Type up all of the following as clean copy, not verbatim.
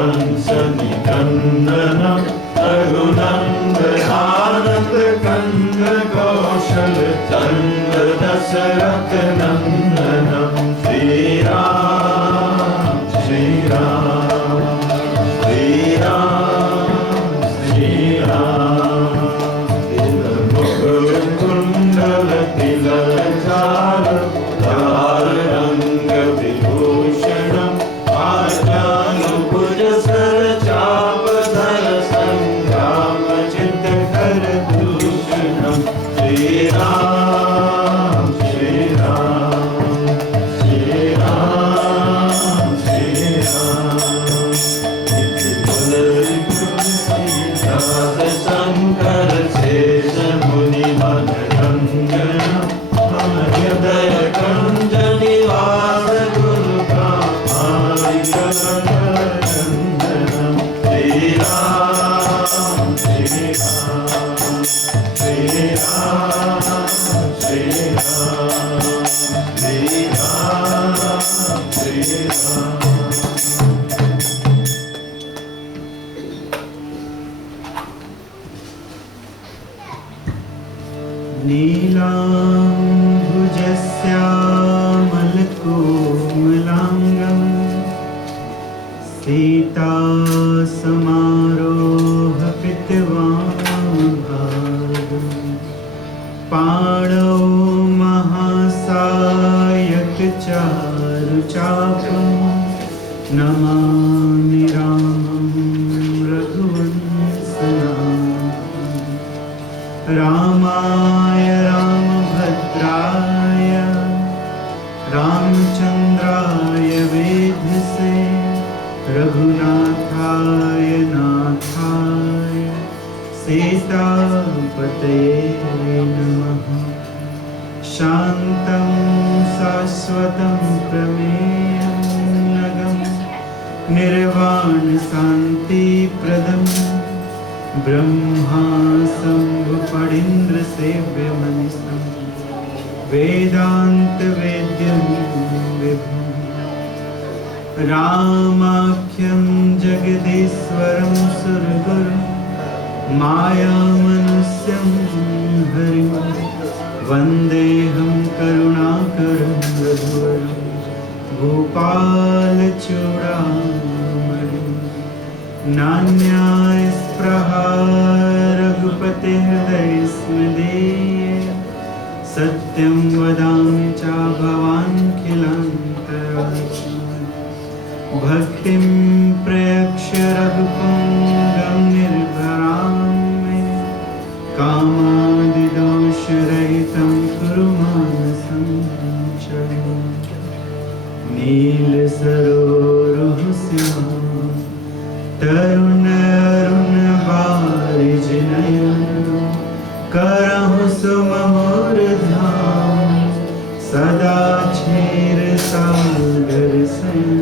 कंस निकंदन रघुनंदनानंद कंद कौशल चंद दशरथ नंदन श्री राम श्री राम श्री राम श्री राम। कुंडल तिलचार चार रंग विभूषण आज्ञानुपुज सर चाप धर संग्राम चित कर दूषण श्री राम श्री राम श्री राम श्री राम। शंकर शेष मुनि मन रंजन हृदय कंज निवास गुरु चंदन श्री राम श्री राम श्री राम श्री राम श्री राम श्री राम। नीलाम्बुजस्यामलकोमलाङ्गं सीता समारोह पितवामभागं पाणौ महासायकचारुचापं नमामि रामं रघुवंशनाथं रामाय रामभद्राय रामचंद्राय वेधसे रघुनाथाय नाथाय सीतापतये नमः। शान्तं शाश्वतं प्रमेयं नगं निर्वाणशान्तिप्रदं ब्रह्मा शम्भुफणीन्द्रसेव्यमनिशं वेदान्तवेद्यं विभुं रामाख्यं जगदीश्वरं सुरगुरुं मायामनुष्यं हरिं वन्देऽहं करुणाकरं रघुवरं गोपालचूडामणिं नान्यास्पृहा रघुपतिर्हृदयस्मिदेय सत्यं वदामि च भवान्खिलान्तरात्मा भक्तिं प्रयक्ष्य रघुपुङ्गं निर्भरां मे कामादिदोषरहितं कुरु मानसं च नीलसरोरुहस्यां तरुण अरुण बारिजनयन करहु सुमधुरधाम सदा क्षीरसागर सैन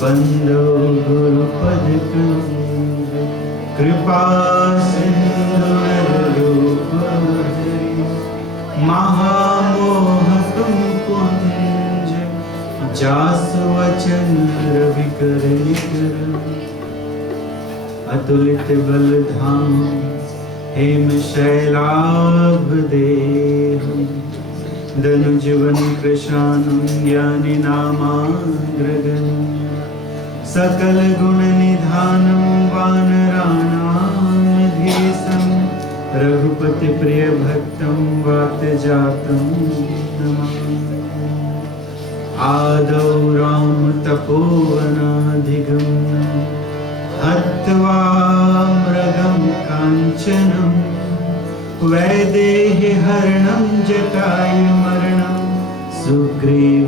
बंदो गुरुपद कंज कृपा सिंधु रूप महामोहकं कुंज जासु वचन रविकर निकर अतुलित बलधाम हेम शैलाभदेहं धनुजवन कृशानं ज्ञानिनामाग्रगण्यं सकल गुण निधानं वानराणामधीशं रघुपति प्रिय भक्तं वातजातं नमामि। आदौ राम तपोवनाधिगम्यं हत्वा मृगं काञ्चनं वैदेहि हरणं जटायुमरणं सुग्रीवसंहासनं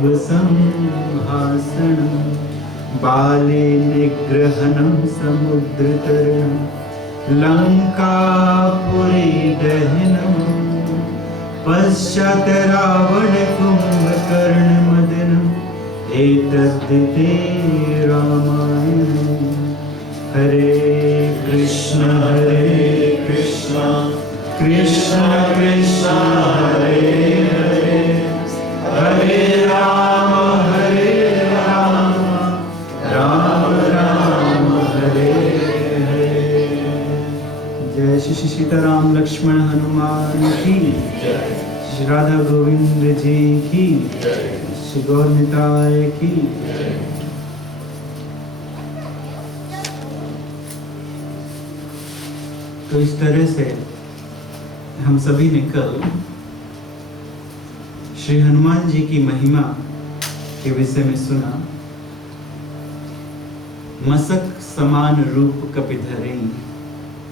बाले निग्रहणं समुद्रतरणं लंकापुरी दहनं पश्चात् रावण कुम्भकर्णमदनं एतद्दिते रामायणं। हरे कृष्ण कृष्ण कृष्ण हरे हरे हरे राम राम राम सीताराम लक्ष्मण हनुमान की, श्री राधा गोविंद जी की, श्री गौर निताय की। तो इस तरह से हम सभी ने कल श्री हनुमान जी की महिमा के विषय में सुना। मसक समान रूप कपिधरें,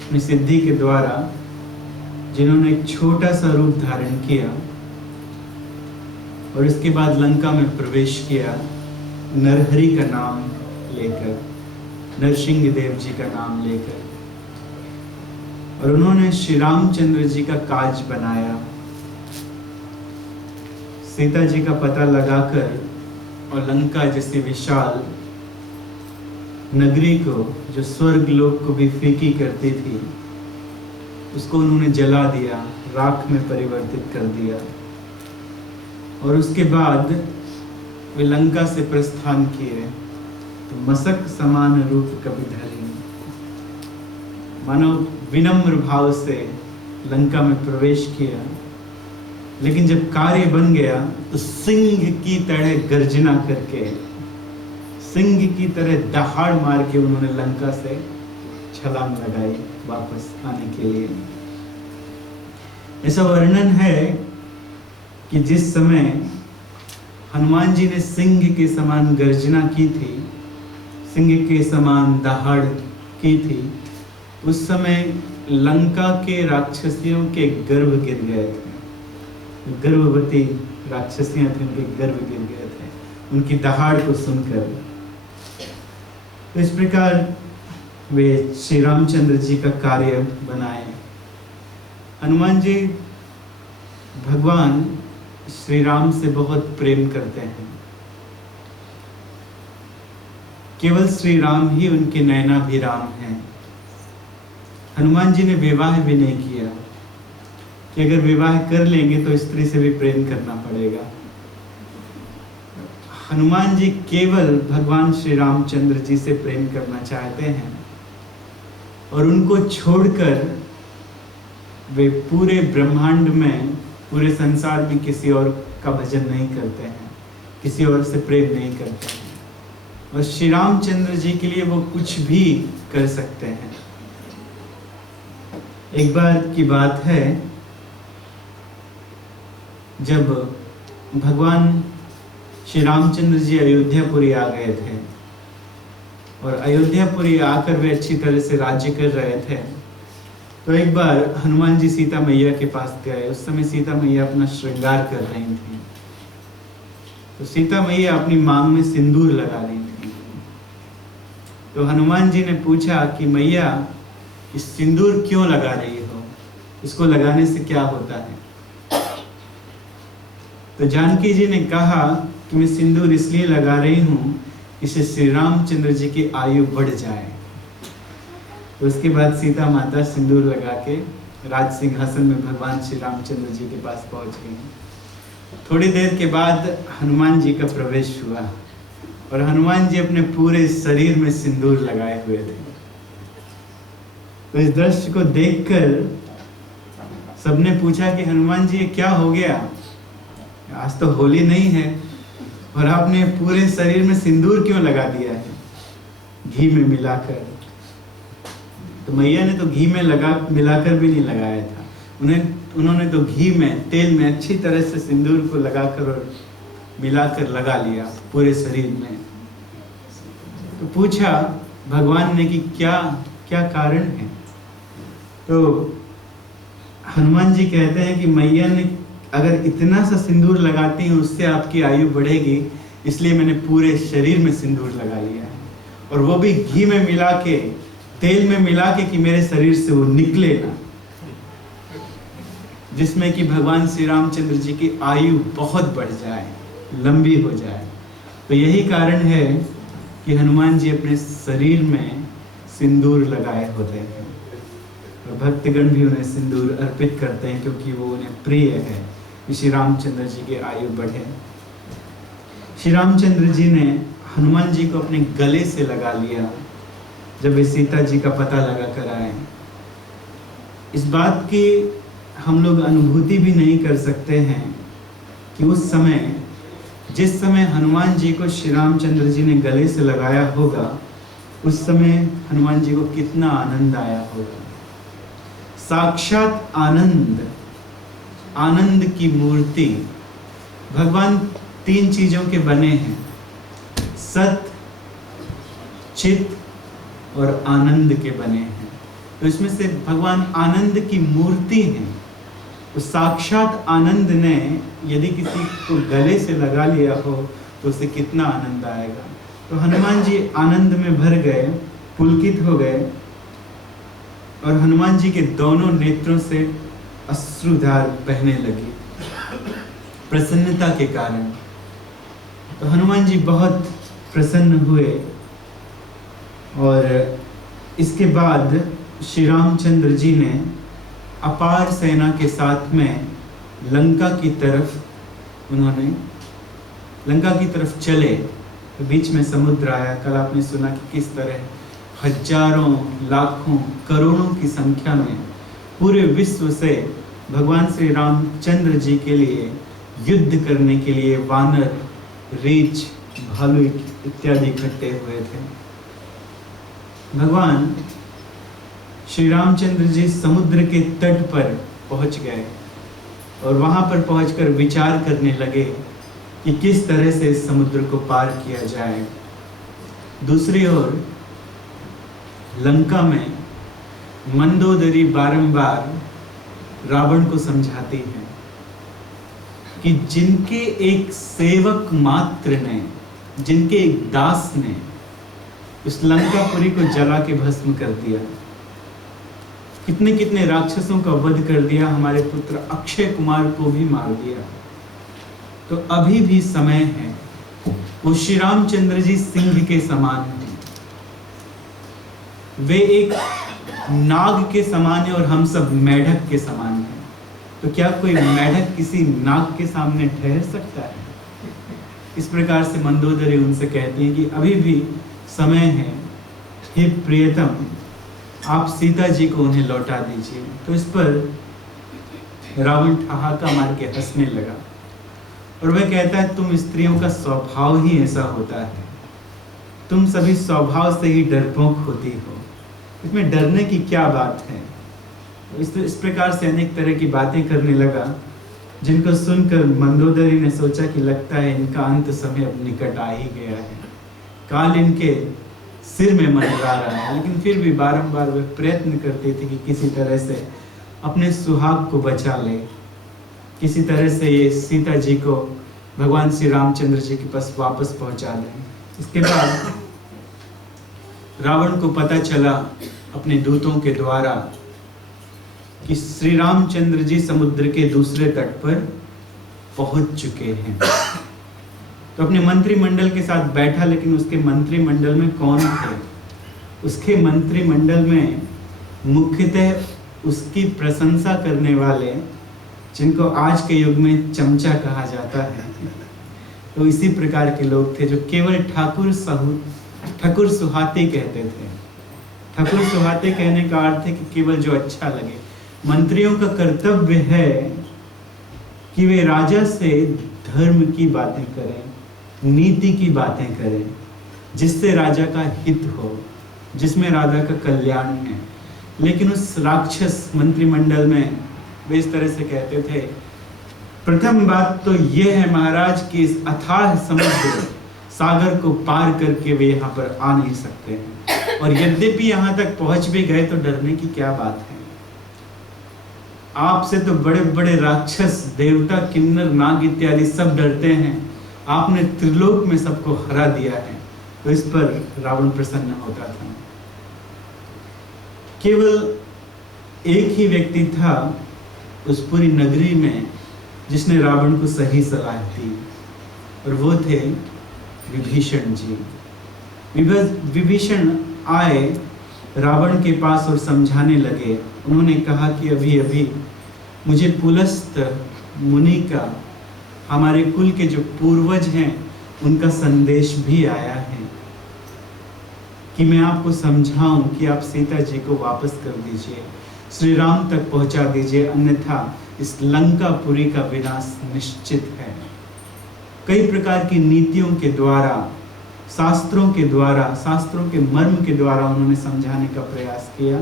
अपनी सिद्धि के द्वारा जिन्होंने एक छोटा सा रूप धारण किया और इसके बाद लंका में प्रवेश किया नरहरि का नाम लेकर, नरसिंह देव जी का नाम लेकर, और उन्होंने श्री रामचंद्र जी का काज बनाया। सीता जी का पता लगाकर और लंका जैसे विशाल नगरी को, जो स्वर्ग लोक को भी फीकी करती थी, उसको उन्होंने जला दिया, राख में परिवर्तित कर दिया। और उसके बाद वे लंका से प्रस्थान किए। तो मसक समान रूप कपिधरें, मानो विनम्र भाव से लंका में प्रवेश किया, लेकिन जब कार्य बन गया तो सिंह की तरह गर्जना करके, सिंह की तरह दहाड़ मार के उन्होंने लंका से छलांग लगाई वापस आने के लिए। ऐसा वर्णन है कि जिस समय हनुमान जी ने सिंह के समान गर्जना की थी, सिंह के समान दहाड़ की थी, उस समय लंका के राक्षसियों के गर्भ गिर गए थे। गर्भवती राक्षसियां थी, उनके गर्भ गिर गए थे उनकी दहाड़ को सुनकर। तो इस प्रकार वे श्री रामचंद्र जी का कार्य बनाए। हनुमान जी भगवान श्री राम से बहुत प्रेम करते हैं। केवल श्री राम ही उनके नयनाभिराम हैं। हनुमान जी ने विवाह भी नहीं किया कि अगर विवाह कर लेंगे तो स्त्री से भी प्रेम करना पड़ेगा। हनुमान जी केवल भगवान श्री रामचंद्र जी से प्रेम करना चाहते हैं और उनको छोड़कर वे पूरे ब्रह्मांड में, पूरे संसार में किसी और का भजन नहीं करते हैं, किसी और से प्रेम नहीं करते हैं। और श्री रामचंद्र जी के लिए वो कुछ भी कर सकते हैं। एक बार की बात है, जब भगवान श्री रामचंद्र जी अयोध्यापुरी आ गए थे और अयोध्यापुरी आकर वे अच्छी तरह से राज्य कर रहे थे, तो एक बार हनुमान जी सीता मैया के पास गए। उस समय सीता मैया अपना श्रृंगार कर रही थी। तो सीता मैया अपनी मांग में सिंदूर लगा रही थी। तो हनुमान जी ने पूछा कि मैया, इस सिंदूर क्यों लगा रही हो? इसको लगाने से क्या होता है? तो जानकी जी ने कहा कि मैं सिंदूर इसलिए लगा रही हूँ, इससे श्री रामचंद्र जी की आयु बढ़ जाए। तो उसके बाद सीता माता सिंदूर लगा के राज सिंहासन में भगवान श्री रामचंद्र जी के पास पहुंच गई। थोड़ी देर के बाद हनुमान जी का प्रवेश हुआ और हनुमान जी अपने पूरे शरीर में सिंदूर लगाए हुए थे। तो इस दृश्य को देखकर सबने पूछा कि हनुमान जी ये क्या हो गया? आज तो होली नहीं है और आपने पूरे शरीर में सिंदूर क्यों लगा दिया है, घी में मिलाकर? तो मैया ने तो घी में मिलाकर भी नहीं लगाया था। उन्होंने तो घी में, तेल में अच्छी तरह से सिंदूर को लगाकर और मिलाकर लगा लिया पूरे शरीर में। तो पूछा भगवान ने कि क्या क्या कारण है? तो हनुमान जी कहते हैं कि मैया ने अगर इतना सा सिंदूर लगाती हैं उससे आपकी आयु बढ़ेगी, इसलिए मैंने पूरे शरीर में सिंदूर लगा लिया है, और वो भी घी में मिला के, तेल में मिला के, कि मेरे शरीर से वो निकले ना, जिसमें कि भगवान श्री रामचंद्र जी की आयु बहुत बढ़ जाए, लंबी हो जाए। तो यही कारण है कि हनुमान जी अपने शरीर में सिंदूर लगाए होते हैं और भक्तगण भी उन्हें सिंदूर अर्पित करते हैं, क्योंकि वो उन्हें प्रिय है कि श्री रामचंद्र जी की आयु बढ़े। श्री रामचंद्र जी ने हनुमान जी को अपने गले से लगा लिया जब वे सीता जी का पता लगा कर आए। इस बात की हम लोग अनुभूति भी नहीं कर सकते हैं कि उस समय, जिस समय हनुमान जी को श्री रामचंद्र जी ने गले से लगाया होगा, उस समय हनुमान जी को कितना आनंद आया होगा। साक्षात आनंद, आनंद की मूर्ति। भगवान 3 चीजों के बने हैं, सत, चित और आनंद के बने हैं। तो इसमें से भगवान आनंद की मूर्ति हैं। तो साक्षात आनंद ने यदि किसी को गले से लगा लिया हो तो उसे कितना आनंद आएगा। तो हनुमान जी आनंद में भर गए, पुलकित हो गए, और हनुमान जी के दोनों नेत्रों से अश्रुधार बहने लगी प्रसन्नता के कारण। तो हनुमान जी बहुत प्रसन्न हुए, और इसके बाद श्री रामचंद्र जी ने अपार सेना के साथ में लंका की तरफ चले। तो बीच में समुद्र आया। कल आपने सुना कि किस तरह हजारों, लाखों, करोड़ों की संख्या में पूरे विश्व से भगवान श्री रामचंद्र जी के लिए युद्ध करने के लिए वानर, रीछ, भालू इत्यादि इकट्ठे हुए थे। भगवान श्री रामचंद्र जी समुद्र के तट पर पहुंच गए, और वहां पर पहुंचकर विचार करने लगे कि किस तरह से इस समुद्र को पार किया जाए। दूसरी ओर लंका में मंदोदरी बारंबार रावण को समझाती है कि जिनके एक सेवक मात्र ने, जिनके एक दास ने उस लंकापुरी को जला के भस्म कर दिया, कितने कितने राक्षसों का वध कर दिया, हमारे पुत्र अक्षय कुमार को भी मार दिया। तो अभी भी समय है। वो श्री रामचंद्र जी सिंह के समान हैं, वे एक नाग के समान है और हम सब मेढक के समान हैं। तो क्या कोई मेढक किसी नाग के सामने ठहर सकता है? इस प्रकार से मंदोदरी उनसे कहती हैं कि अभी भी समय है, हे प्रियतम, आप सीता जी को उन्हें लौटा दीजिए। तो इस पर रावण ठहाका मार के हंसने लगा, और वह कहता है, तुम स्त्रियों का स्वभाव ही ऐसा होता है, तुम सभी स्वभाव से ही डरपोक होती हो, इसमें डरने की क्या बात है। इस प्रकार से अनेक तरह की बातें करने लगा, जिनको सुनकर मंदोदरी ने सोचा कि लगता है इनका अंत समय अब निकट आ ही गया है, काल इनके सिर में मंडरा रहा है। लेकिन फिर भी बारंबार वे प्रयत्न करते थे कि किसी तरह से अपने सुहाग को बचा ले, किसी तरह से ये सीता जी को भगवान श्री रामचंद्र जी के पास वापस पहुंचा दें। इसके बाद रावण को पता चला अपने दूतों के द्वारा कि श्री रामचंद्र जी समुद्र के दूसरे तट पर पहुंच चुके हैं। तो अपने मंत्रिमंडल के साथ बैठा, लेकिन उसके मंत्रिमंडल में कौन थे? उसके मंत्रिमंडल में मुख्यतः उसकी प्रशंसा करने वाले, जिनको आज के युग में चमचा कहा जाता है, तो इसी प्रकार के लोग थे जो केवल ठाकुर सुहाते कहते थे। ठाकुर सुहाते कहने का अर्थ है कि केवल जो अच्छा लगे। मंत्रियों का कर्तव्य है कि वे राजा से धर्म की बातें करें, नीति की बातें करें, जिससे राजा का हित हो, जिसमें राजा का कल्याण है। लेकिन उस राक्षस मंत्रिमंडल में वे इस तरह से कहते थे, प्रथम बात तो यह है महाराज कि इस अथाह समुद्र सागर को पार करके वे यहाँ पर आ नहीं सकते हैं, और यद्यपि यहाँ तक पहुंच भी गए तो डरने की क्या बात है। आपसे तो बड़े बड़े राक्षस, देवता, किन्नर, नाग इत्यादि सब डरते हैं, आपने त्रिलोक में सबको हरा दिया है। तो इस पर रावण प्रसन्न होता था। केवल एक ही व्यक्ति था उस पूरी नगरी में जिसने रावण को सही सलाह दी, और वो थे विभीषण जी। विभीषण आए रावण के पास और समझाने लगे। उन्होंने कहा कि अभी अभी मुझे पुलस्त मुनि का, हमारे कुल के जो पूर्वज हैं, उनका संदेश भी आया है कि मैं आपको समझाऊं कि आप सीता जी को वापस कर दीजिए। श्री राम तक पहुंचा दीजिए, अन्यथा इस लंकापुरी का विनाश निश्चित है। कई प्रकार की नीतियों के द्वारा, शास्त्रों के द्वारा, शास्त्रों के मर्म के द्वारा उन्होंने समझाने का प्रयास किया,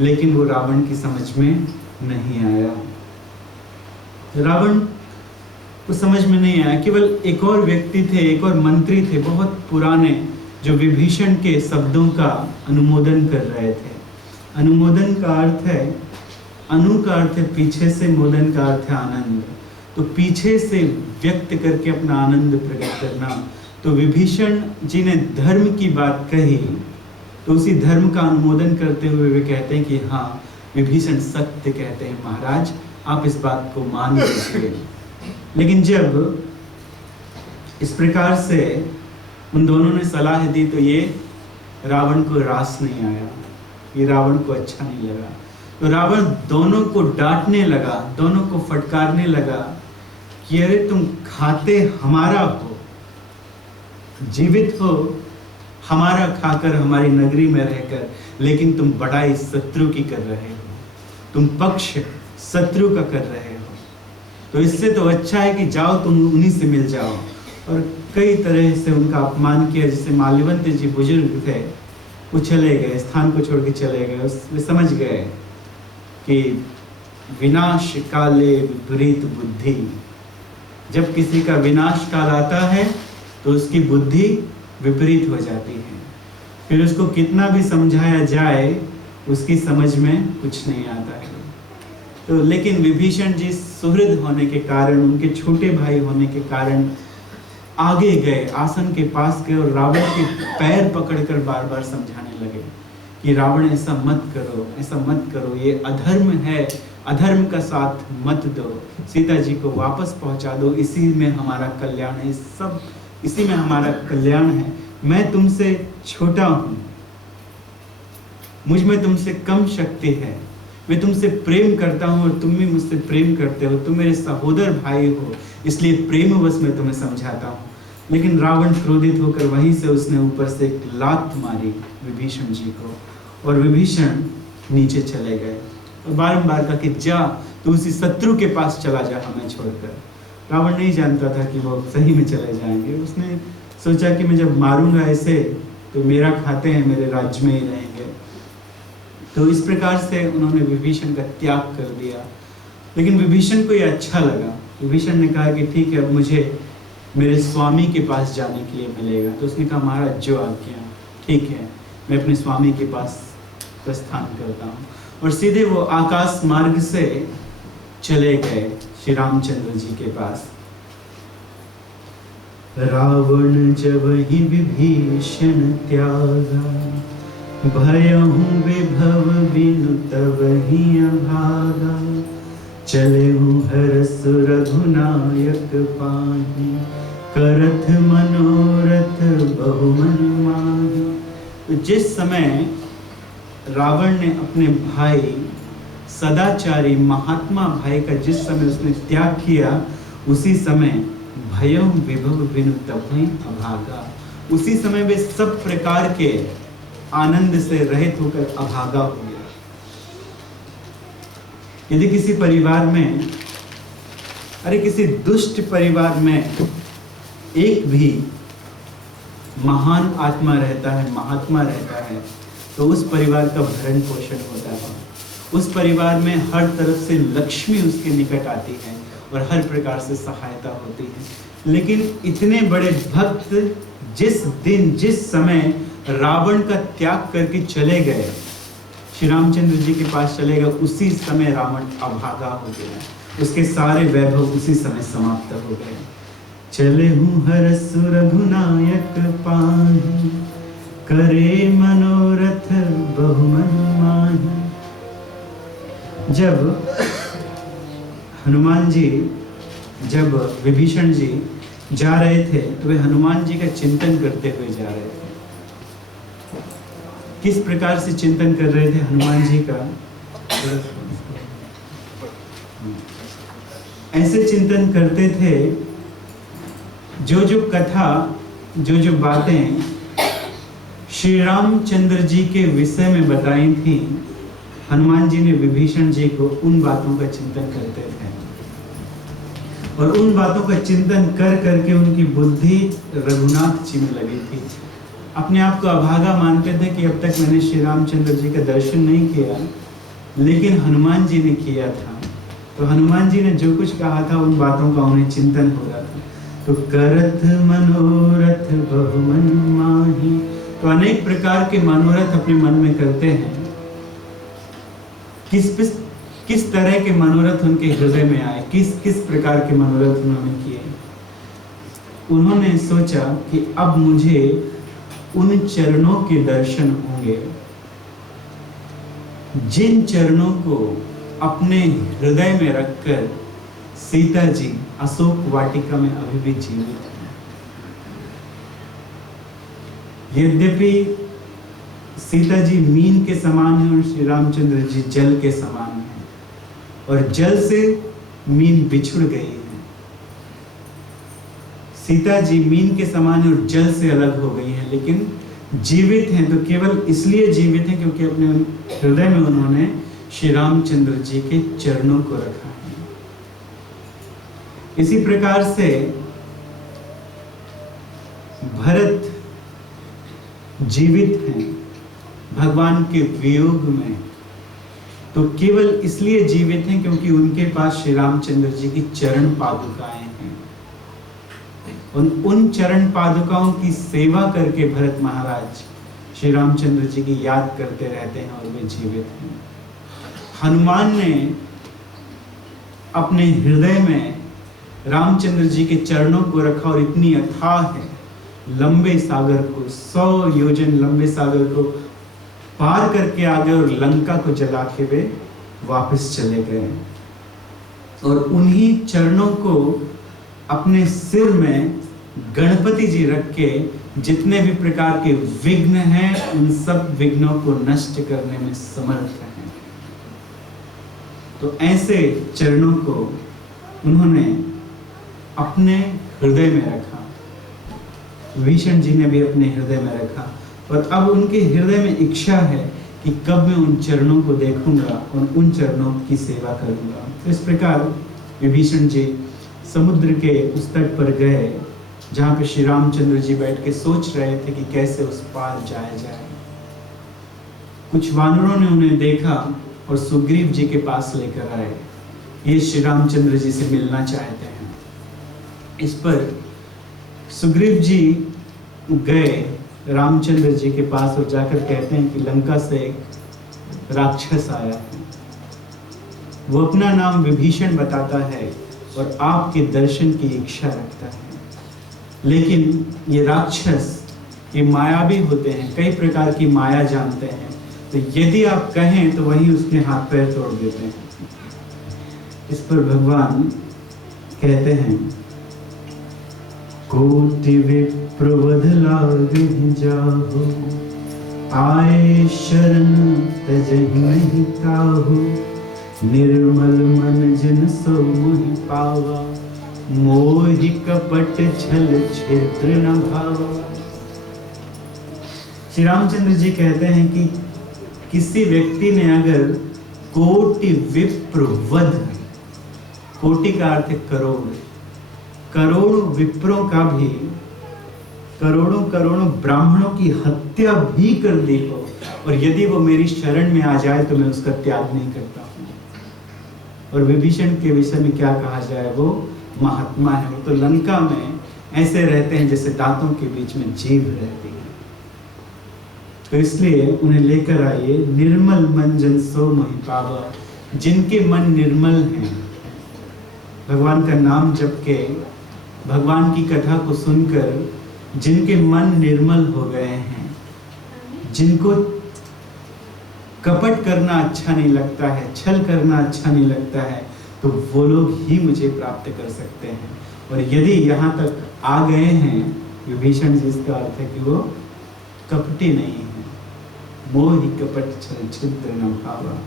लेकिन वो रावण की समझ में नहीं आया। रावण को समझ में नहीं आया। केवल एक और व्यक्ति थे, एक और मंत्री थे बहुत पुराने, जो विभीषण के शब्दों का अनुमोदन कर रहे थे। अनुमोदन का अर्थ है, अनु का अर्थ है पीछे से, मोदन का अर्थ है आनंद। तो पीछे से व्यक्त करके अपना आनंद प्रकट करना। तो विभीषण जी ने धर्म की बात कही, तो उसी धर्म का अनुमोदन करते हुए वे कहते हैं कि हाँ, विभीषण सत्य कहते हैं महाराज, आप इस बात को मान लीजिए। लेकिन जब इस प्रकार से उन दोनों ने सलाह दी तो ये रावण को रास नहीं आया, ये रावण को अच्छा नहीं लगा। तो रावण दोनों को डांटने लगा, दोनों को फटकारने लगा कि अरे तुम खाते हमारा हो, जीवित हो हमारा खाकर, हमारी नगरी में रहकर, लेकिन तुम बड़ाई शत्रु की कर रहे हो, तुम पक्ष शत्रु का कर रहे हो। तो इससे तो अच्छा है कि जाओ तुम उन्हीं से मिल जाओ। और कई तरह से उनका अपमान किया। जैसे माल्यवंत जी बुजुर्ग थे, वो चले गए, स्थान को छोड़ के चले गए। वे समझ गए कि विनाश काले विपरीत बुद्धि, जब किसी का विनाश काल आता है तो उसकी बुद्धि विपरीत हो जाती है। फिर उसको कितना भी समझाया जाए उसकी समझ में कुछ नहीं आता है। तो लेकिन विभीषण जी सुहृद होने के कारण, उनके छोटे भाई होने के कारण आगे गए, आसन के पास गए और रावण के पैर पकड़कर बार बार समझाने लगे कि रावण ऐसा मत करो, ऐसा मत करो, ये अधर्म है, अधर्म का साथ मत दो, सीता जी को वापस पहुंचा दो, इसी में हमारा कल्याण है, सब इसी में हमारा कल्याण है। मैं तुमसे छोटा हूँ, मुझ में तुमसे कम शक्ति है, मैं तुमसे प्रेम करता हूँ और तुम भी मुझसे प्रेम करते हो, तुम मेरे सहोदर भाई हो, इसलिए प्रेमवश मैं तुम्हें समझाता हूँ। लेकिन रावण क्रोधित होकर वहीं से उसने ऊपर से एक लात मारी विभीषण जी को, और विभीषण नीचे चले गए और बारंबार कहा कि जा तू उसी शत्रु के पास चला जा हमें छोड़कर। रावण नहीं जानता था कि वो सही में चले जाएंगे। उसने सोचा कि मैं जब मारूंगा ऐसे तो मेरा खाते हैं, मेरे राज्य में ही रहेंगे। तो इस प्रकार से उन्होंने विभीषण का त्याग कर दिया। लेकिन विभीषण को ये अच्छा लगा। विभीषण ने कहा कि ठीक है, अब मुझे मेरे स्वामी के पास जाने के लिए मिलेगा। तो उसने कहा महाराज जो आज्ञा, ठीक है, मैं अपने स्वामी के पास प्रस्थान करता हूँ। और सीधे वो आकाश मार्ग से चले गए श्री रामचंद्र जी के पास। रावण जब ही विभीषण त्यागा, भयहु विभव बिनु तब ही अभागा, चलेहु हरस रघुनायक पाहि, करथ मनोरथ बहु मन माहि। तो जिस समय रावण ने अपने भाई सदाचारी महात्मा भाई का जिस समय उसने त्याग किया, उसी समय भयम विभव बिनु तभी अभागा, उसी समय वे सब प्रकार के आनंद से रहित होकर अभागा हो गया। यदि किसी परिवार में, अरे किसी दुष्ट परिवार में एक भी महान आत्मा रहता है, महात्मा रहता है, तो उस परिवार का भरण पोषण होता है। उस परिवार में हर तरफ से लक्ष्मी उसके निकट आती है और हर प्रकार से सहायता होती है। लेकिन इतने बड़े भक्त जिस दिन जिस समय रावण का त्याग करके चले गए, श्री रामचंद्र जी के पास चले गए, उसी समय रावण अभागा हो गया, उसके सारे वैभव उसी समय समाप्त हो गए। चले हूँ हरस रघुनायक पाहि, करे मनोरथ बहु मन माहि। जब हनुमान जी, जब विभीषण जी जा रहे थे तो वे हनुमान जी का चिंतन करते हुए जा रहे थे। किस प्रकार से चिंतन कर रहे थे हनुमान जी का? ऐसे चिंतन करते थे, जो जो कथा, जो जो बातें श्री रामचंद्र जी के विषय में बताई थी, हनुमान जी ने विभीषण जी को उन बातों का चिंतन करते थे और उन बातों का चिंतन कर करके उनकी बुद्धि रघुनाथ जी में लगी थी। अपने आप को अभागा मानते थे कि अब तक मैंने श्री रामचंद्र जी का दर्शन नहीं किया, लेकिन हनुमान जी ने किया था। तो हनुमान जी ने जो कुछ कहा था उन बातों का उन्हें चिंतन हो रहा था। तो करत मनोरथ बहुमन माही, तो अनेक प्रकार के मनोरथ अपने मन में करते हैं। किस तरह के मनोरथ उनके हृदय में आए, किस प्रकार के मनोरथ उन्होंने किए। उन्होंने सोचा कि अब मुझे उन चरणों के दर्शन होंगे जिन चरणों को अपने हृदय में रखकर सीता जी अशोक वाटिका में अभी भी जीवित हैं। यद्यपि सीता जी मीन के समान है और श्री रामचंद्र जी जल के समान है, और जल से मीन बिछुड़ गई है। सीता जी मीन के समान है और जल से अलग हो गई है, लेकिन जीवित हैं तो केवल इसलिए जीवित हैं क्योंकि अपने हृदय में उन्होंने श्री रामचंद्र जी के चरणों को रखा है। इसी प्रकार से भरत जीवित हैं भगवान के वियोग में, तो केवल इसलिए जीवित हैं क्योंकि उनके पास श्री रामचंद्र जी की चरण पादुकाएं हैं। उन चरण पादुकाओं की सेवा करके भरत महाराज श्री रामचंद्र जी की याद करते रहते हैं और वे जीवित हैं। हनुमान ने अपने हृदय में रामचंद्र जी के चरणों को रखा और इतनी अथाह है लंबे सागर को, 100 योजन लंबे सागर को पार करके आ गए और लंका को जला के वे वापस चले गए। और उन्हीं चरणों को अपने सिर में गणपति जी रख के जितने भी प्रकार के विघ्न हैं उन सब विघ्नों को नष्ट करने में समर्थ हैं। तो ऐसे चरणों को उन्होंने अपने हृदय में रखा, विभीषण जी ने भी अपने हृदय में रखा। और अब उनके हृदय में इच्छा है कि कब मैं उन चरणों को देखूंगा और उन चरणों की सेवा करूंगा। तो इस प्रकार विभीषण जी समुद्र के उस तट पर गए जहाँ पे श्री रामचंद्र जी बैठ के सोच रहे थे कि कैसे उस पार जाया जाए। कुछ वानरों ने उन्हें देखा और सुग्रीव जी के पास लेकर आए, ये श्री रामचंद्र जी से मिलना चाहते हैं। इस पर सुग्रीव जी गए रामचंद्र जी के पास और जाकर कहते हैं कि लंका से एक राक्षस आया है, वो अपना नाम विभीषण बताता है और आपके दर्शन की इच्छा रखता है, लेकिन ये राक्षस ये मायावी होते हैं, कई प्रकार की माया जानते हैं, तो यदि आप कहें तो वही उसके हाथ पैर तोड़ देते हैं। इस पर भगवान कहते हैं कोटि विप्रवध लागहि जाहु, आए शरण तजहि नहीं काहू, निर्मल मन जिन सो मोहि पावा, मोहि कपट छल क्षेत्र न भावा। श्री रामचंद्र जी कहते हैं कि किसी व्यक्ति ने अगर कोटि विप्रवध, कोटि का अर्थ है करोड़, करोड़ों विप्रों का भी, करोड़ों ब्राह्मणों की हत्या भी कर दी हो और यदि वो मेरी शरण में आ जाए तो मैं उसका त्याग नहीं करता हूँ। और विभीषण के विषय में क्या कहा जाए, वो महात्मा है, वो तो लंका में ऐसे रहते हैं जैसे दांतों के बीच में जीभ रहती है। तो इसलिए उन्हें लेकर आइए, निर्मल मन जन सो मोहि पावा, जिनके मन निर्मल हैं, भगवान का नाम जप के भगवान की कथा को सुनकर जिनके मन निर्मल हो गए हैं, जिनको कपट करना अच्छा नहीं लगता है, छल करना अच्छा नहीं लगता है, तो वो लोग ही मुझे प्राप्त कर सकते हैं। और यदि यहाँ तक आ गए हैं विभीषण जी, इसका अर्थ है कि वो कपटी नहीं है, मोहि कपट छल छिद्र न भावा।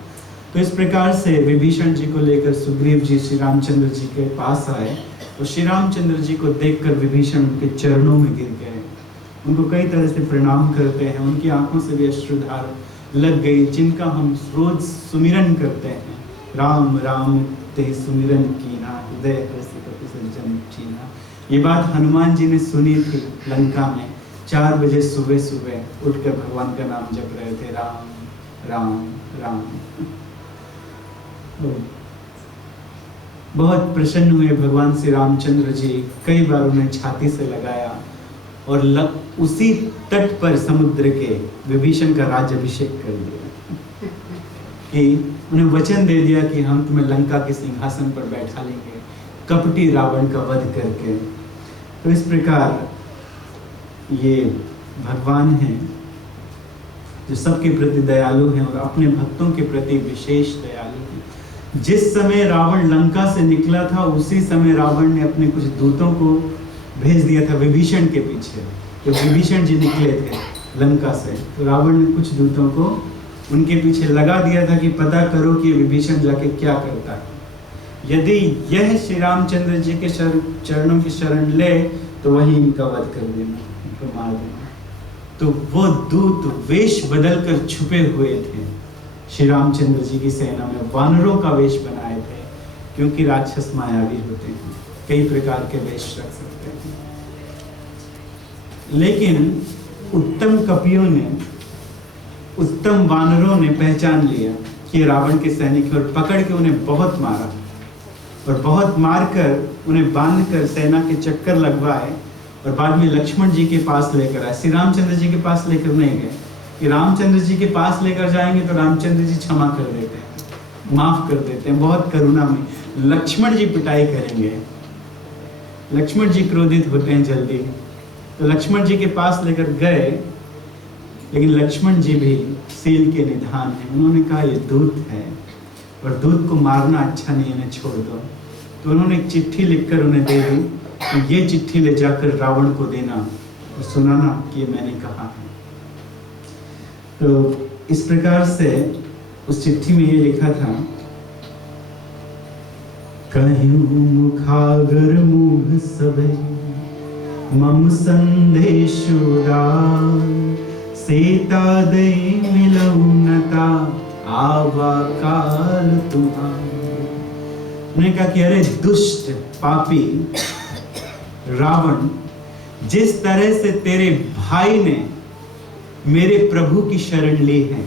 तो इस प्रकार से विभीषण जी को लेकर सुग्रीव जी श्री रामचंद्र जी के पास आए और श्री रामचंद्र जी को देखकर विभीषण उनके चरणों में गिर गए, उनको कई तरह से प्रणाम करते हैं, उनकी आंखों से भी अश्रुधार लग गई, जिनका हम रोज सुमिरन करते हैं। राम राम ते सुमिरन कीना, हृदय हर्षि कपि सज्जन कीना। ये बात हनुमान जी ने सुनी थी लंका में। 4 बजे सुबह सुबह उठकर भगवान का नाम जप रहे थे, राम राम राम। बहुत प्रसन्न हुए भगवान श्री रामचंद्र जी। कई बार उन्हें छाती से लगाया और उसी तट पर समुद्र के विभीषण का राज्याभिषेक कर दिया कि उन्हें वचन दे दिया कि हम तुम्हें लंका के सिंहासन पर बैठा लेंगे, कपटी रावण का वध करके। तो इस प्रकार ये भगवान हैं जो सबके प्रति दयालु हैं और अपने भक्तों के प्रति विशेष दयालु हैं। जिस समय रावण लंका से निकला था, उसी समय रावण ने अपने कुछ दूतों को भेज दिया था विभीषण के पीछे। तो विभीषण जी निकले थे लंका से, तो रावण ने कुछ दूतों को उनके पीछे लगा दिया था कि पता करो कि विभीषण जाके क्या करता है। यदि यह श्री रामचंद्र जी के चरणों की शरण ले तो वही इनका वध कर देना, इनको मार देना। तो वो दूत वेश बदल कर छुपे हुए थे श्री रामचंद्र जी की सेना में, वानरों का वेश बनाए थे, क्योंकि राक्षस मायावी होते हैं, कई प्रकार के वेश रख सकते हैं। लेकिन उत्तम कपियों ने, उत्तम वानरों ने पहचान लिया कि रावण के सैनिक, और पकड़ के उन्हें बहुत मारा और बहुत मारकर उन्हें बांधकर सेना के चक्कर लगवाए और बाद में लक्ष्मण जी के पास लेकर आए। श्री रामचंद्र जी के पास लेकर नहीं गए कि रामचंद्र जी के पास लेकर जाएंगे तो रामचंद्र जी क्षमा कर देते हैं, माफ कर देते हैं, बहुत करुणा में। लक्ष्मण जी पिटाई करेंगे, लक्ष्मण जी क्रोधित होते हैं जल्दी, तो लक्ष्मण जी के पास लेकर गए। लेकिन लक्ष्मण जी भी सील के निधान हैं। उन्होंने कहा ये दूत है और दूत को मारना अच्छा नहीं, इन्हें छोड़ दो। तो उन्होंने एक चिट्ठी लिखकर उन्हें दे दी कि ये चिट्ठी ले जाकर रावण को देना और सुनाना कि मैंने कहा है। तो इस प्रकार से उस चिट्ठी में ये लिखा था, कहूँ मुखागर मुँह सबे मम संदेशुदार, सीता दे मिलौनता आवा काल तुम्हार। उन्होंने कहा कि अरे दुष्ट पापी रावण, जिस तरह से तेरे भाई ने मेरे प्रभु की शरण ली है,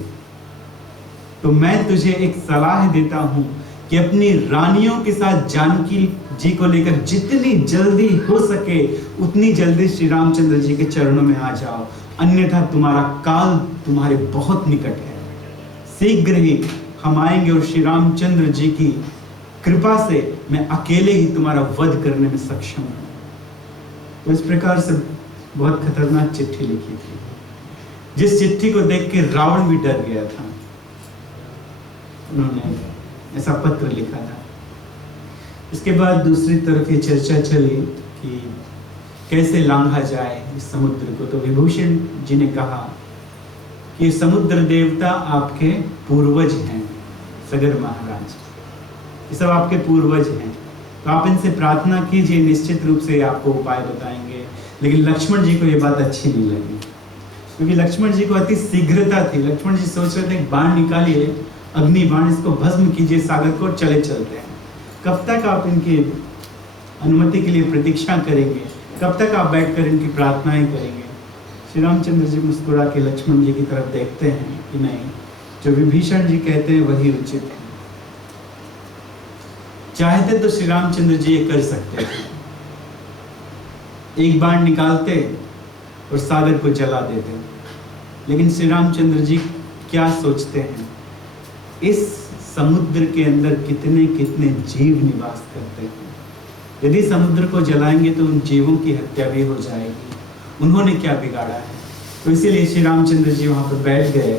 तो मैं तुझे एक सलाह देता हूं कि अपनी रानियों के साथ जानकी जी को लेकर जितनी जल्दी हो सके उतनी जल्दी श्री रामचंद्र जी के चरणों में आ जाओ, अन्यथा तुम्हारा काल तुम्हारे बहुत निकट है। शीघ्र ही हम आएंगे और श्री रामचंद्र जी की कृपा से मैं अकेले ही तुम्हारा वध करने में सक्षम हूं। तो इस प्रकार से बहुत खतरनाक चिट्ठी लिखी थी, जिस चिट्ठी को देख के रावण भी डर गया था। उन्होंने ऐसा पत्र लिखा था। इसके बाद दूसरी तरफ ये चर्चा चली कि कैसे लांघा जाए इस समुद्र को। तो विभूषण जी ने कहा कि समुद्र देवता आपके पूर्वज हैं, सगर महाराज, ये सब आपके पूर्वज हैं, तो आप इनसे प्रार्थना कीजिए, निश्चित रूप से आपको उपाय बताएंगे। लेकिन लक्ष्मण जी को ये बात अच्छी नहीं लगी, क्योंकि लक्ष्मण जी को अति शीघ्रता थी। लक्ष्मण जी सोच रहे थे बाण निकालिए, अग्नि बाण, इसको भस्म कीजिए सागर को, चले चलते हैं। कब तक आप इनकी अनुमति के लिए प्रतीक्षा करेंगे, कब तक आप बैठकर इनकी प्रार्थनाएं करेंगे। श्री रामचंद्र जी मुस्कुरा के लक्ष्मण जी की तरफ देखते हैं कि नहीं, जो विभीषण जी कहते हैं वही उचित है। चाहते तो श्री रामचंद्र जी ये कर सकते थे, एक बाण निकालते और सागर को जला देते, लेकिन श्री रामचंद्र जी क्या सोचते हैं, इस समुद्र के अंदर कितने कितने जीव निवास करते हैं। यदि समुद्र को जलाएंगे तो उन जीवों की हत्या भी हो जाएगी, उन्होंने क्या बिगाड़ा है। तो इसीलिए श्री रामचंद्र जी वहाँ पर बैठ गए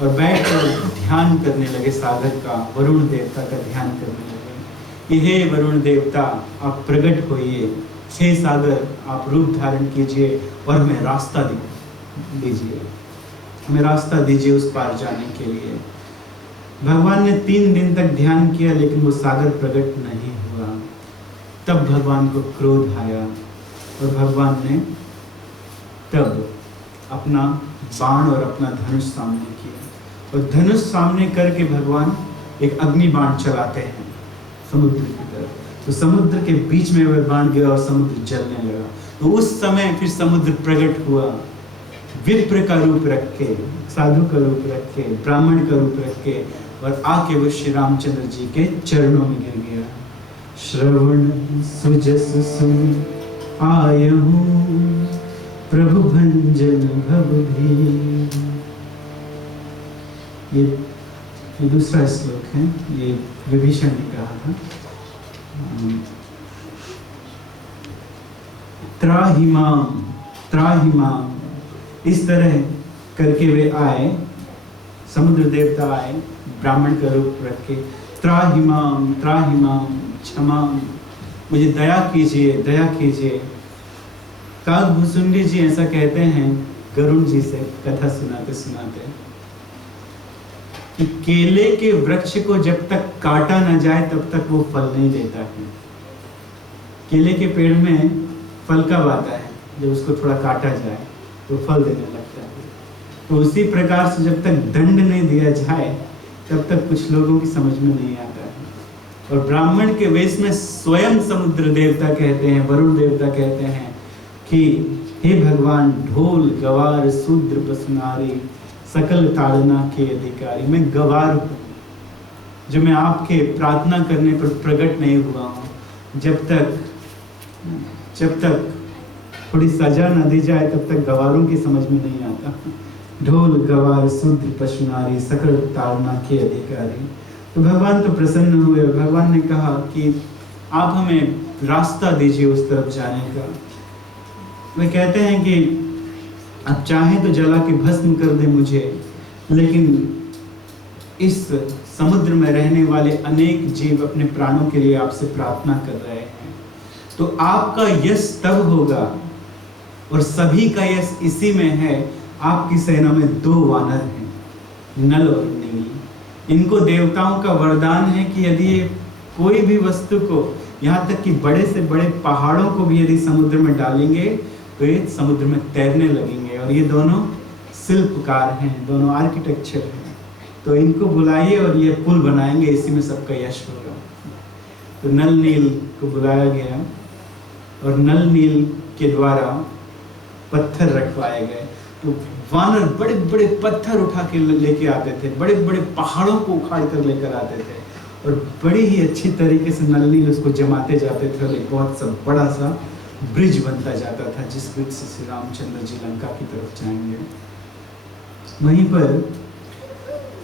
और बैठकर ध्यान करने लगे सागर का, वरुण देवता का ध्यान करने लगे कि हे वरुण देवता आप प्रकट होइए, हे सागर आप रूप धारण कीजिए और हमें रास्ता दीजिए, हमें रास्ता दीजिए उस पार जाने के लिए। भगवान ने 3 दिन तक ध्यान किया, लेकिन वो सागर प्रकट नहीं हुआ। तब भगवान को क्रोध आया और भगवान ने तब अपना बाण और अपना धनुष सामने किया और धनुष सामने करके भगवान एक अग्नि बाण चलाते हैं समुद्र की तरफ। तो समुद्र के बीच में वह बाण गया और समुद्र जलने लगा। तो उस समय फिर समुद्र प्रकट हुआ, विप्र का रूप रख के, साधु का रूप रख के, ब्राह्मण का रूप रख के, और आके वो श्री रामचंद्र जी के चरणों में गिर गया। श्रवण सुजस सुन आयहूं प्रभु भंजन भव भी। ये दूसरा श्लोक है, ये विभीषण ने कहा था। त्राहिमाम त्राहिमाम, इस तरह करके वे आए, समुद्र देवता आए ब्राह्मण का रूप रख के। त्राहिमाम त्राहिमाम, क्षमा, मुझे दया कीजिए, दया कीजिए। काकभूसुंडी जी ऐसा कहते हैं गरुण जी से कथा सुनाते सुनाते कि केले के वृक्ष को जब तक काटा न जाए तब तक वो फल नहीं देता है। केले के पेड़ में फल कब आता है? जब उसको थोड़ा काटा जाए तो फल देने लगता है। तो उसी प्रकार से जब तक दंड नहीं दिया जाए तब तक कुछ लोगों की समझ में नहीं आता है। और ब्राह्मण के वेश में स्वयं समुद्र देवता कहते हैं, वरुण देवता कहते हैं कि हे भगवान, ढोल गवार शूद्र पसुनारी सकल ताड़ना के अधिकारी, मैं गवार हूँ जो मैं आपके प्रार्थना करने पर प्रकट नहीं हुआ हूँ। जब तक थोड़ी सजा न दी जाए तब तक गवारों की समझ में नहीं आता। ढोल गवार शूद्र पशुनारी सकल ताड़ना के अधिकारी। तो भगवान तो प्रसन्न हुए। भगवान ने कहा कि आप हमें रास्ता दीजिए उस तरफ जाने का। वे कहते हैं कि आप चाहें तो जला के भस्म कर दे मुझे, लेकिन इस समुद्र में रहने वाले अनेक जीव अपने प्राणों के लिए आपसे प्रार्थना कर रहे हैं। तो आपका यश तब होगा, और सभी का यश इसी में है। आपकी सेना में 2 वानर हैं, नल और नील। इनको देवताओं का वरदान है कि यदि ये कोई भी वस्तु को, यहाँ तक कि बड़े से बड़े पहाड़ों को भी यदि समुद्र में डालेंगे तो ये समुद्र में तैरने लगेंगे। और ये दोनों शिल्पकार हैं, दोनों आर्किटेक्चर हैं। तो इनको बुलाइए और ये पुल बनाएंगे, इसी में सबका यश होगा। तो नल नील को बुलाया गया और नल नील के द्वारा पत्थर रखवाए गए। तो वानर बड़े बड़े पत्थर उठा के लेके आते थे, बड़े बड़े पहाड़ों को उखाड़ कर लेकर आते थे, और बड़ी ही अच्छी तरीके से नल नील उसको जमाते जाते थे। और एक बहुत सा बड़ा सा ब्रिज बनता जाता था, जिस ब्रिज से श्री रामचंद्र जी लंका की तरफ जाएंगे। वहीं पर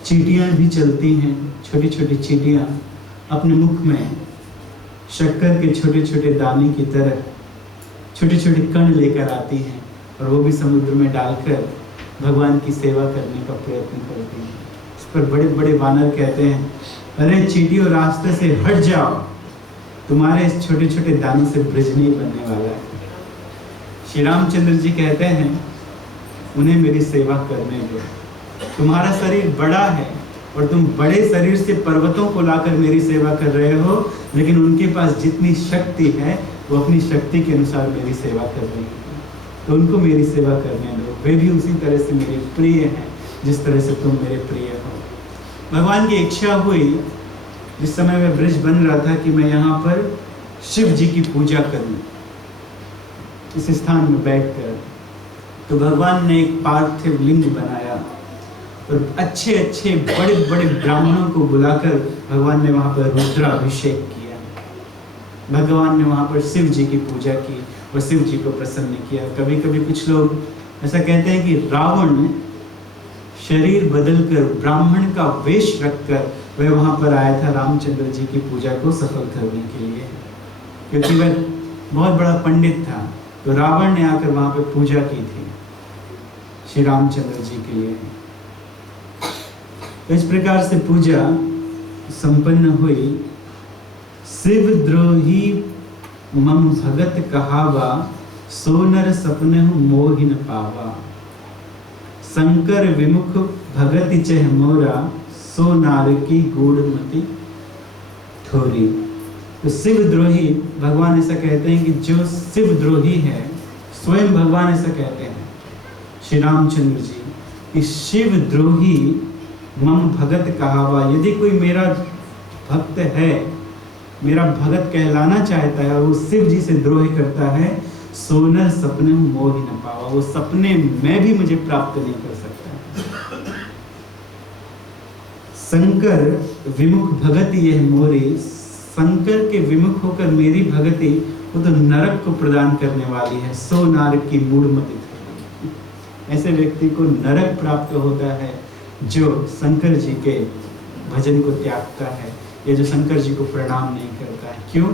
चींटियां भी चलती हैं, छोटी छोटी चींटियां अपने मुख में शक्कर के छोटे छोटे दाने की तरह छोटे छोटे कण लेकर आती हैं, और वो भी समुद्र में डालकर भगवान की सेवा करने का प्रयत्न करती हैं। इस पर बड़े बड़े वानर कहते हैं, अरे चींटियों, रास्ते से हट जाओ, तुम्हारे इस छोटे छोटे दानों से ब्रिज नहीं बनने वाला है। श्री रामचंद्र जी कहते हैं, उन्हें मेरी सेवा करने दो। तुम्हारा शरीर बड़ा है और तुम बड़े शरीर से पर्वतों को लाकर मेरी सेवा कर रहे हो, लेकिन उनके पास जितनी शक्ति है वो अपनी शक्ति के अनुसार मेरी सेवा कर रही है। तो उनको मेरी सेवा करने दो, वे भी उसी तरह से मेरे प्रिय हैं जिस तरह से तुम मेरे प्रिय हो। भगवान की इच्छा हुई, जिस समय वह ब्रिज बन रहा था, कि मैं यहाँ पर शिव जी की पूजा करूँ इस स्थान में बैठकर। तो भगवान ने एक पार्थिव लिंग बनाया और अच्छे अच्छे बड़े बड़े ब्राह्मणों को बुलाकर भगवान ने वहाँ पर रुद्राभिषेक किया। भगवान ने वहाँ पर शिव जी की पूजा की और शिव जी को प्रसन्न किया। कभी कभी कुछ लोग ऐसा कहते हैं कि रावण शरीर बदलकर ब्राह्मण का वेश रखकर वह वहाँ पर आया था रामचंद्र जी की पूजा को सफल करने के लिए, क्योंकि वह बहुत बड़ा पंडित था। तो रावण ने आकर वहाँ पर पूजा की थी श्री रामचंद्र जी के लिए। तो इस प्रकार से पूजा संपन्न हुई। शिव द्रोही मम भगत कहावा, सोनर सपने मोहिन पावा। शंकर विमुख भगति चह मोरा, सो नार की गूढ़मति थोरी। तो शिव द्रोही, भगवान ऐसा कहते हैं कि जो शिव द्रोही है, स्वयं भगवान ऐसा कहते हैं श्री रामचंद्र जी कि शिव द्रोही मम भगत कहावा, यदि कोई मेरा भक्त है, मेरा भगत कहलाना चाहता है और वो शिव जी से द्रोह करता है, सोनर सपने मोह न पावा, वो सपने में भी मुझे प्राप्त नहीं कर सकता। शंकर विमुख भगति यह मोरी, शंकर के विमुख होकर मेरी भगति वो तो नरक को प्रदान करने वाली है। सो नारक की मूढ़मति, ऐसे व्यक्ति को नरक प्राप्त होता है जो शंकर जी के भजन को त्यागता है या जो शंकर जी को प्रणाम नहीं करता है। क्यों?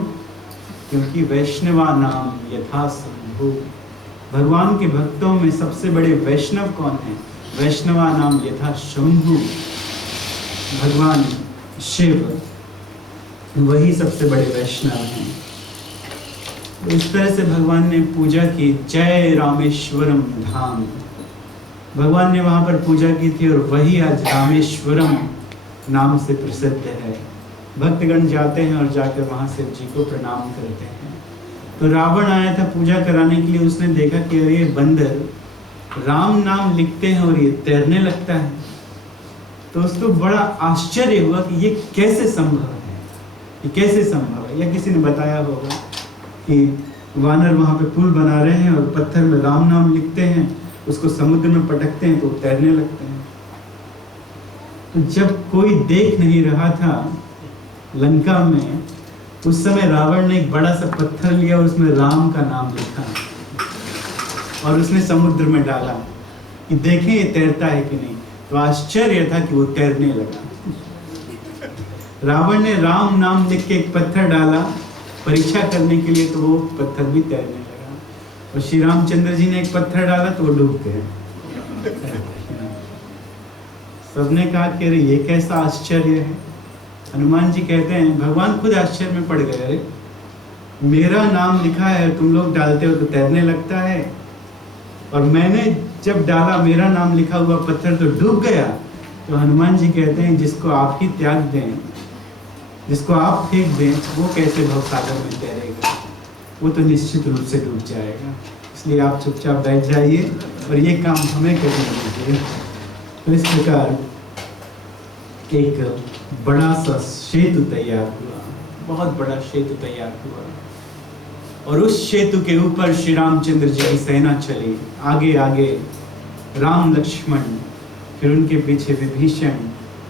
क्योंकि वैष्णवा नाम यथा शंभु, भगवान के भक्तों में सबसे बड़े वैष्णव कौन है? वैष्णवा नाम यथा शंभु, भगवान शिव वही सबसे बड़े वैष्णव हैं। तो इस तरह से भगवान ने पूजा की। जय रामेश्वरम धाम, भगवान ने वहां पर पूजा की थी और वही आज रामेश्वरम नाम से प्रसिद्ध है। भक्तगण जाते हैं और जाकर वहां शिव जी को प्रणाम करते हैं। तो रावण आया था पूजा कराने के लिए, उसने देखा कि अरे बंदर राम नाम लिखते हैं और ये तैरने लगता है। तो उसको बड़ा आश्चर्य हुआ कि ये कैसे संभव है, ये कैसे संभव है। या किसी ने बताया होगा कि वानर वहां पे पुल बना रहे हैं और पत्थर में राम नाम लिखते हैं, उसको समुद्र में पटकते हैं तो तैरने लगते हैं। तो जब कोई देख नहीं रहा था लंका में, उस समय रावण ने एक बड़ा सा पत्थर लिया और उसमें राम का नाम लिखा और उसने समुद्र में डाला कि देखें ये तैरता है कि नहीं। तो आश्चर्य था कि वो तैरने लगा। रावण ने राम नाम लिख के एक पत्थर डाला परीक्षा करने के लिए, तो वो पत्थर भी तैरने लगा। और श्री रामचंद्र जी ने एक पत्थर डाला तो वो डूब गए। सबने कहा कि अरे ये कैसा आश्चर्य है। हनुमान जी कहते हैं भगवान खुद आश्चर्य में पड़ गए, अरे मेरा नाम लिखा है, तुम लोग डालते हो तो तैरने लगता है, और मैंने जब डाला मेरा नाम लिखा हुआ पत्थर तो डूब गया। तो हनुमान जी कहते हैं जिसको आप ही त्याग दें, जिसको आप फेंक दें, वो कैसे भवसागर में तैरेगा, वो तो निश्चित रूप से डूब जाएगा। इसलिए आप चुपचाप बैठ जाइए और ये काम हमें करने दीजिए। तो इस प्रकार एक बड़ा सा सेतु तैयार हुआ, बहुत बड़ा सेतु तैयार हुआ, और उस सेतु के ऊपर श्री रामचंद्र जी की सेना चली। आगे आगे राम लक्ष्मण, फिर उनके पीछे विभीषण,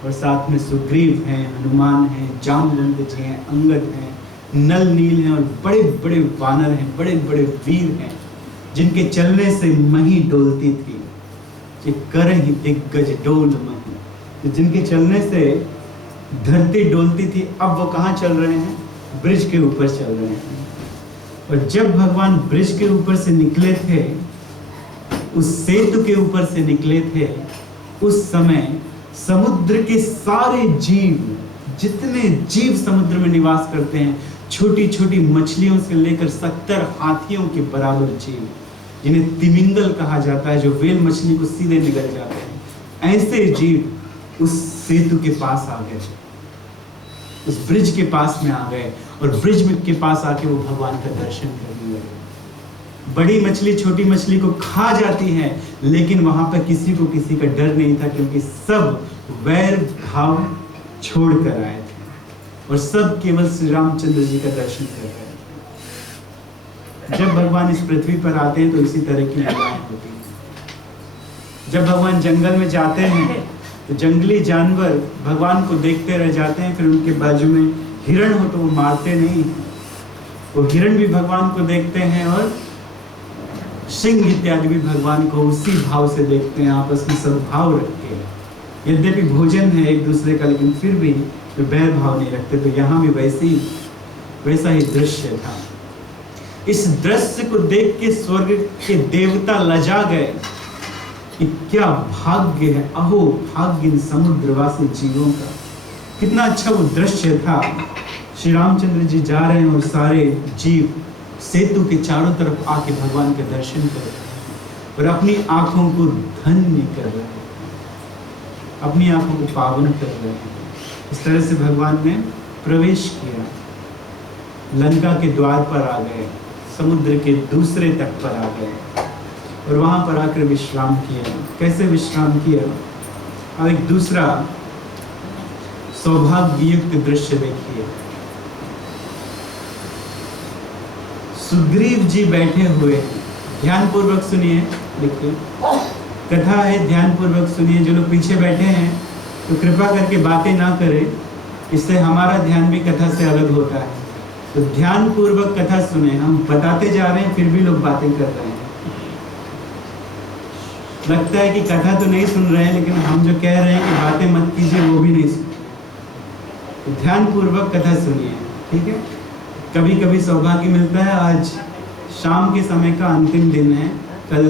और साथ में सुग्रीव हैं, हनुमान हैं, जामवंत जी हैं, अंगद हैं, नल नील हैं, और बड़े बड़े वानर हैं, बड़े बड़े वीर हैं, जिनके चलने से मही डोलती थी। कि करहि दिग्गज डोल मही, तो जिनके चलने से धरती डोलती थी, अब वो कहाँ चल रहे हैं? ब्रिज के ऊपर चल रहे हैं। और जब भगवान ब्रिज के ऊपर से निकले थे, उस सेतु के ऊपर से निकले थे, उस समय समुद्र के सारे जीव, जितने जीव समुद्र में निवास करते हैं, छोटी छोटी मछलियों से लेकर 70 हाथियों के बराबर जीव, जिन्हें तिमिंगल कहा जाता है, जो व्हेल मछली को सीधे निगल जाते हैं, ऐसे जीव उस सेतु के पास आ गए, उस ब्रिज के पास में आ गए, और ब्रिज में के पास आके वो भगवान का दर्शन करने लगे। बड़ी मछली छोटी मछली को खा जाती है, लेकिन वहां पर किसी को किसी का डर नहीं था, क्योंकि सब वैर भाव छोड़ कर आए थे और सब केवल श्री रामचंद्र जी का दर्शन कर रहे थे। जब भगवान इस पृथ्वी पर आते हैं तो इसी तरह की लीलाएं होती हैं। जब भगवान जंगल में जाते हैं तो जंगली जानवर भगवान को देखते रह जाते हैं, फिर उनके बाजू में हिरण हो तो वो मारते नहीं, वो हिरण भी भगवान को देखते हैं, और सिंह इत्यादि भी भगवान को उसी भाव से देखते हैं, आपस में सद्भाव रख के। यद्यपि भोजन है एक दूसरे का, लेकिन फिर भी तो बैर भाव नहीं रखते। तो यहाँ भी वैसा ही दृश्य था। इस दृश्य को देख के स्वर्ग के देवता लजा गए कि क्या भाग्य है, अहो भाग्य इन समुद्रवासी जीवों का। कितना अच्छा वो दृश्य था। श्री रामचंद्र जी जा रहे हैं और सारे जीव सेतु के चारों तरफ आके भगवान के दर्शन कर रहे हैं और अपनी आंखों को धन्य कर रहे हैं, अपनी आंखों को पावन कर रहे हैं। इस तरह से भगवान ने प्रवेश किया, लंका के द्वार पर आ गए, समुद्र के दूसरे तट पर आ गए और वहां पर आकर विश्राम किया। कैसे विश्राम किया? अब एक दूसरा सौभाग्ययुक्त दृश्य देखिए। सुग्रीव जी बैठे हुए हैं, ध्यान पूर्वक सुनिए। देखिए कथा है, ध्यान पूर्वक सुनिए। जो लोग पीछे बैठे हैं तो कृपा करके बातें ना करें, इससे हमारा ध्यान भी कथा से अलग होता है। तो ध्यान पूर्वक कथा सुने। हम बताते जा रहे हैं फिर भी लोग बातें कर रहे हैं। लगता है कि कथा तो नहीं सुन रहे हैं, लेकिन हम जो कह रहे हैं कि बातें मत कीजिए वो भी नहीं सुन रहे। तो ध्यान पूर्वक कथा सुनिए, ठीक है। कभी कभी सौभाग्य मिलता है। आज शाम के समय का अंतिम दिन है, कल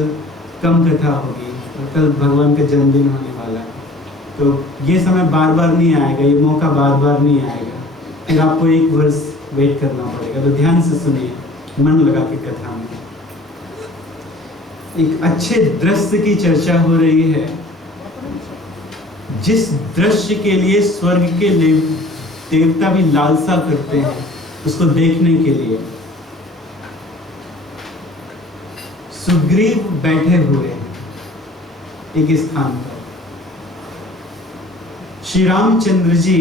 कम कथा होगी और कल भगवान का जन्मदिन होने वाला है। तो ये समय बार बार नहीं आएगा, ये मौका बार बार नहीं आएगा। फिर आपको एक वर्ष वेट करना पड़ेगा। तो ध्यान से सुनिए, मन लगा के कथा में। एक अच्छे दृश्य की चर्चा हो रही है, जिस दृश्य के लिए स्वर्ग के देवता भी लालसा करते हैं उसको देखने के लिए। सुग्रीव बैठे हुए हैं एक स्थान पर। श्री रामचंद्र जी